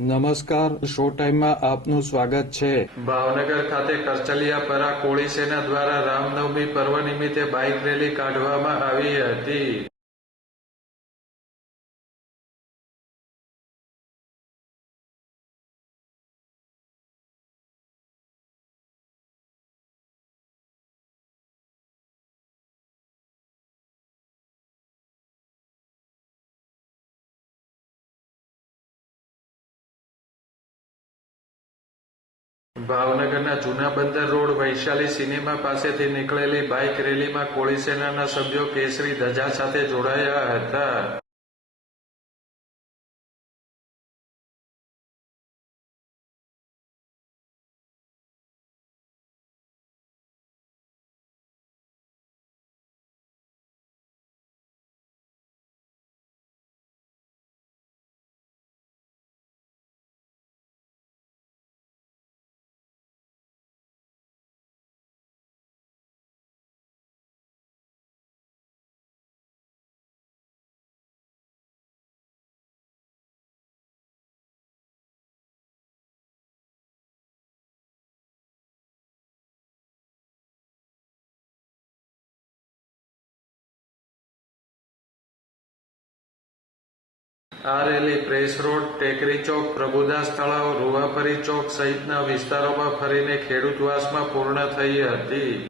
નમસ્કાર, શો ટાઈમમાં આપનું સ્વાગત છે. ભાવનગર ખાતે કરચલીયાપરા કોળી સેના દ્વારા રામનવમી પર્વ નિમિત્તે બાઇક રેલી કાઢવામાં આવી હતી. ભાવનગરના જૂના બંદર રોડ વૈશાલી સિનેમા પાસેથી નીકળેલી બાઇક રેલીમાં કોળી સેનાના સભ્યો કેસરી ધજા સાથે જોડાયા હતા. આ રેલી પ્રેસ રોડ, ટેકરી ચોક, પ્રભુદાસ તળાવ, રૂવાપરી ચોક સહિતના વિસ્તારોમાં ફરીને ખેડૂતવાસમાં પૂર્ણ થઈ હતી.